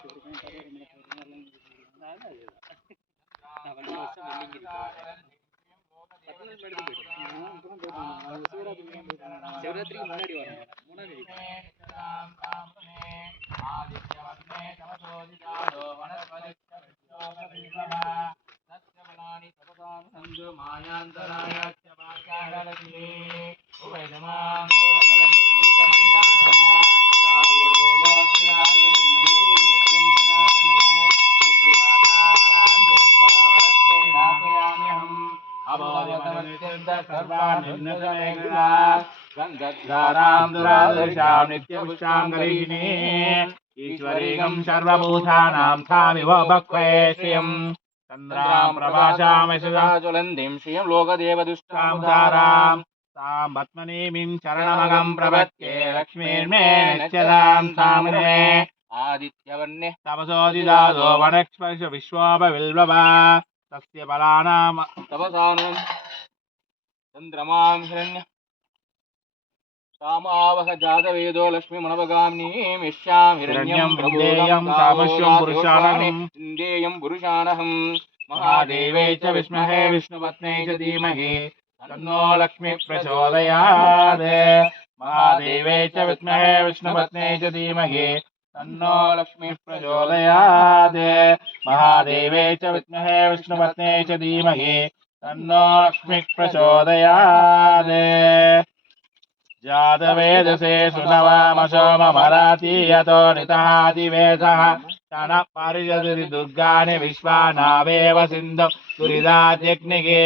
சிவராத்திரிக்கு முன்னாடி வரும் 3 ईश्वरीगं सर्वभूतानां थामिव भक्त्वे श्रियं चन्द्रां प्रभासामशुज्वलन्तीं श्रियं लोकदेवदुष्टां तारां तां पद्मनीमीं चरणमगं प्रपद्ये लक्ष्मीर्मे नित्यदां तामने आदित्यवर्णे तपसोदिदादो वनस्पतिश विश्वोपविल्ववा तस्य बलानां तपसानुं चन्द्रमां हिरण्य कामावह जातवेदो लक्ष्मी मनवगामिनीं यस्यां हिरण्यं प्रभूयं कामश्वं पुरुषाणहम् इन्द्रियं पुरुषाणहम् महादेवे च विद्महे विष्णुपत्न्यै च धीमहि तन्नो लक्ष्मी प्रचोदयात् महादेवे च विद्महे विष्णुपत्न्यै च धीमहि तन्नो लक्ष्मी प्रचोदयात् महादेवे च विद्महे विष्णुपत्न्यै च धीमहि तन्नो लक्ष्मी प्रचोदयात् जातवेदसे सुनवामसोममराति यतो नितादिवेदः तन परिजति दुर्गानि विश्वानावेव सिन्धु दुरिदात्यग्निगे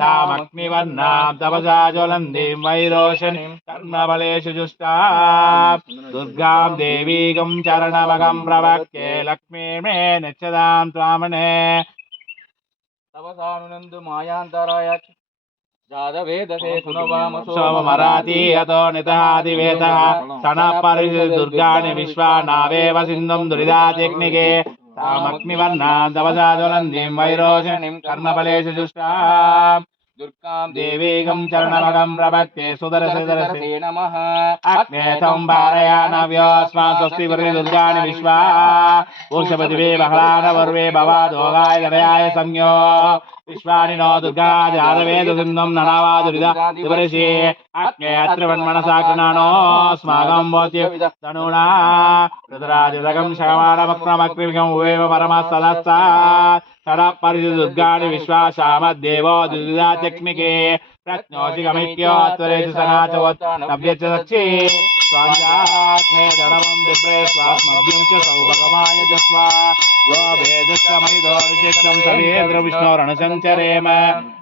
तामग्निवर्णां तपसा ज्वलन्तीं वैरोशनीं कर्मबलेषु जुष्टां दुर्गां देवीगं चरणमगं प्रवक्ष्ये लक्ष्मीर्मे नित्यदां त्वामने तपसानुनन्दु मायान्तराय जातवेदसे सुनवामसोममराति यतो नितादिवेदः तनपरिजति दुर्गाणि विश्वानावेव सिन्धुं दुरिदात्यग्निगे तामग्निवर्णां तपसा ज्वलन्तीं वैरोशनीं कर्मबलेषु जुष्टां दुर्गां देवीगं चरणमगं प्रपद्ये सुदर्शे नमः अग्नेतं पारयानव्योऽस्मान् स्वस्ति दुर्गाणि विश्वा वृषपतिवे बहलानवर्वे भवादोगाय दयाय संज्ञो विश्वानि नो दुर्गा जातवेदसिन्धुं ननावादुरिदादिवर्षे अग्ने अत्रिवन्मनसा कृणानो स्मागं भवत्य तनूना रुद्रादिदगं शगमानमक्नमक्रिविगं उवेव परमस्तदस्तात् षडपरिजति दुर्गाणि विश्वासामद्देवो दुरिदात्यग्निके प्रज्ञोषिगमित्योत्तरेषु सनाचवत् नव्यच्च सक्षे स्वाञ्जाग्ने धर्मं विप्रे स्वास्मभ्यं च सौभगमाय च स्वा गोभेदस्तमयिदोर्शिक्षं सवेन्द्र विष्णोरणसञ्चरेम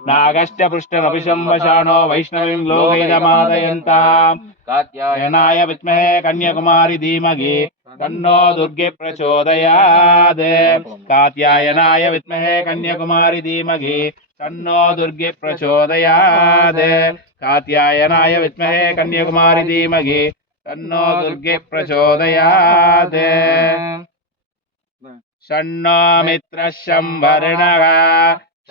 नागश्च पृष्ठमपिशं वशानो वैष्णवीं लोकैदमादयन्तां कात्यायनाय विद्महे कन्याकुमारी धीमहि तन्नो दुर्गे प्रचोदयात् कात्यायनाय विद्महे कन्याकुमारी धीमहि तन्नो दुर्गे प्रचोदयात् कात्यायनाय विद्महे कन्याकुमारी धीमहि तन्नो दुर्गे प्रचोदयात् शन्नो मित्रः शंभर्णः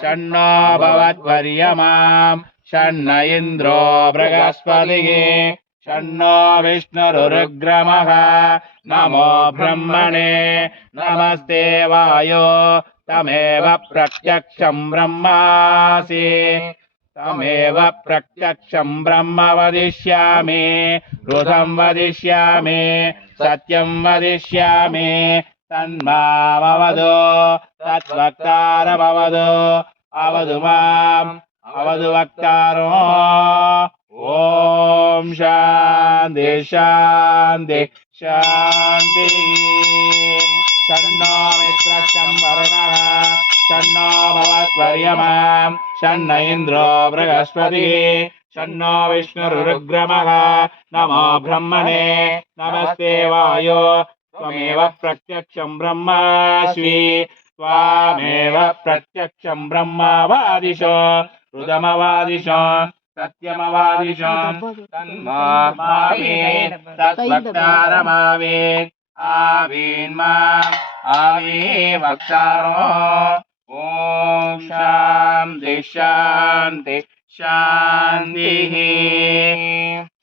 शन्नो भवत्वर्यमां शन्न इन्द्रो बृहस्पतिः शन्नो विष्णुरुग्रमः नमो ब्रह्मणे नमस्ते वायो तमेव प्रत्यक्षं ब्रह्मासि तमेव प्रत्यक्षं ब्रह्म वदिष्यामि ऋतं वदिष्यामि सत्यं वदिष्यामि तन्मामवदो तद्वक्तारमवदो अवदु माम् अवदु वक्तारो ॐ शान्ति शान्ति शान्तिः शन्नो मित्रः शंभर्णः शन्नो भवत्वर्यमां शन्न इन्द्रो बृहस्पतिः शन्नो विष्णुरुग्रमः नमो ब्रह्मणे नमस्ते वायो त्वमेव प्रत्यक्षं ब्रह्मास्मि त्वामेव प्रत्यक्षं ब्रह्मवादिशो ऋतमवादिशो सत्यमवादिशो तन्मावेत् तद्वक्तारमावेत् आवीन्माम् आवे वक्तारो ॐ शान्ति शान्ति शान्तिः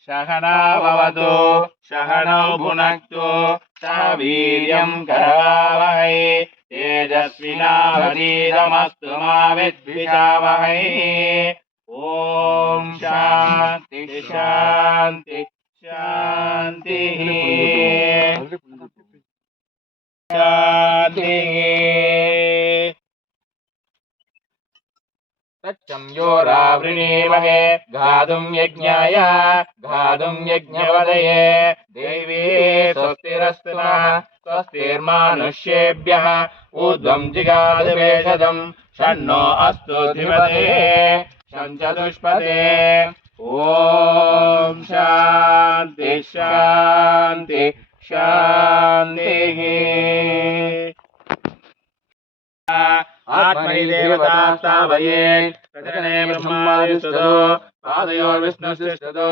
सहना भवतु सहनौ भुनक्तु सह वीर्यं करवावहै तेजस्विनावधीतमस्तु मा विद्विषावहै ॐ शान्ति शान्ति शान्तिः शान्तिः तच्चं यो रावृणीमहे गातुं यज्ञवदये देवी स्वस्तिरस्तु नः स्वस्तिर्मानुष्येभ्यः ऊर्ध्वं जिगादवेशदं षण्णो अस्तु धिमते शञ्चतुष्पदे ॐ शान्ति शान्ति शान्तिः आत्मनि देवता स्थापये प्रजने ब्रह्मादिस्ततो पादयोर्विष्णुस्तिष्ठतो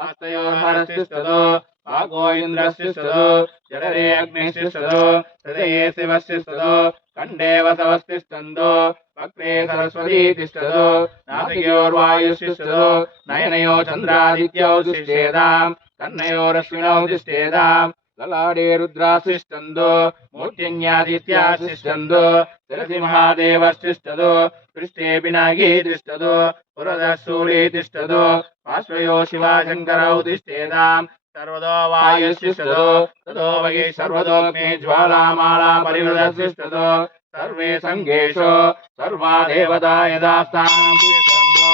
हस्तयोर्हरस्तिष्ठतो वाको इन्द्रस्तिष्ठतो जठरे अग्निस्तिष्ठतो हृदये शिवस्तिष्ठतो कण्ठे वसवस्तिष्ठन्तो वक्रे सरस्वती तिष्ठतो नासिकयोर्वायुस्तिष्ठतो नयनयो चन्द्रादित्यौ तिष्ठेताम् कर्णयोरश्विनौ तिष्ठेताम् ललाटे रुद्रास्तिष्ठन्तो मूर्त्यन्यादित्यास्तिष्ठन्तो शिरसि महादेवस्तिष्ठतो पृष्ठे पिनाकी तिष्ठतो पुरतः शूली तिष्ठतो पार्श्वयो शिवाशङ्करौ तिष्ठेताम् सर्वतो वायुस्तिष्ठतो ततो वै सर्वतोऽग्ने ज्वालामाला परिवृतस्तिष्ठतो सर्वे सङ्घेषु सर्वा देवता यदा स्थानं तिष्ठन्तो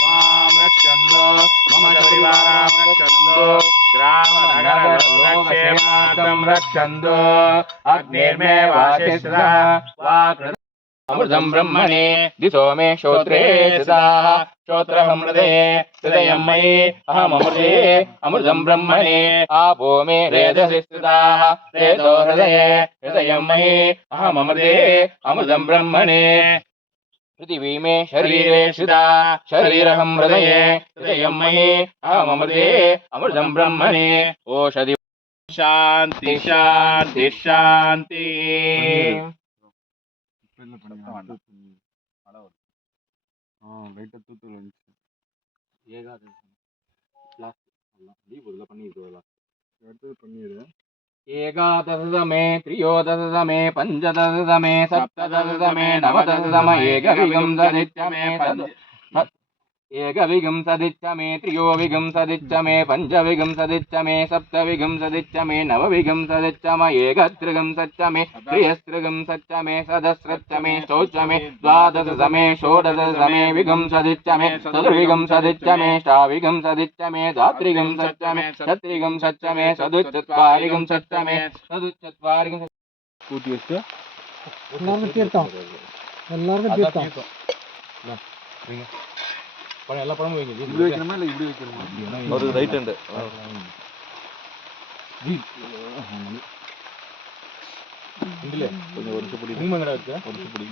मां रक्षन्तो मम परिवारां रक्षन्तो ग्रामनगरलोकक्षेमार्थं रक्षन्तो अग्निर्मे वासिष्ठः वाक् अमृतं ब्रह्मणे दिशो मे श्रोत्रे स्थिताः श्रोत्रहं हृदये हृदयं मयि अहममृते अमृतं ब्रह्मणे आपो मे रेदसि स्थिताः रेदो हृदये हृदयं मयि अहममृते अमृतं ब्रह्मणे पृथिवी मे शरीरे स्थिता शरीरहं हृदये हृदयं मयि अहममृते अमृतं ब्रह्मणे ओषधि शान्ति शान्ति शान्ति एकादशमे त्रयोदशमे पञ्चदशमे सप्तदशमे नवदशमे एकविंशतितमे एकविंशतितमे त्रयोविंशतितमे पञ्चविंशतितमे सप्तविंशतितमे नवविंशतितमे एकत्रिंशत्तमे त्रियस्त्रिंशत्तमे सदस्रत्तमे षोडशमे द्वादशतमे षोडशतमे विंशतितमे चतुर्विंशतितमे षाविंशतितमे द्वात्रिंशत्तमे चतुर्विंशत्तमे चतुश्चत्वारिंशत्तमे चतुश्चत्वारिंशत् ಕೂಟಿ ಎಷ್ಟು எல்லாரும் தீர்த்தம் படம் எல்லா படமும் வைங்க இப்படி வைக்கணுமா இல்ல இப்படி வைக்கணுமா ஒரு ரைட் ஹேண்ட் இங்கல கொஞ்சம் ஒரு நிமிஷம் பிடி உண்மைங்கடா இருக்கு ஒரு நிமிஷம் பிடி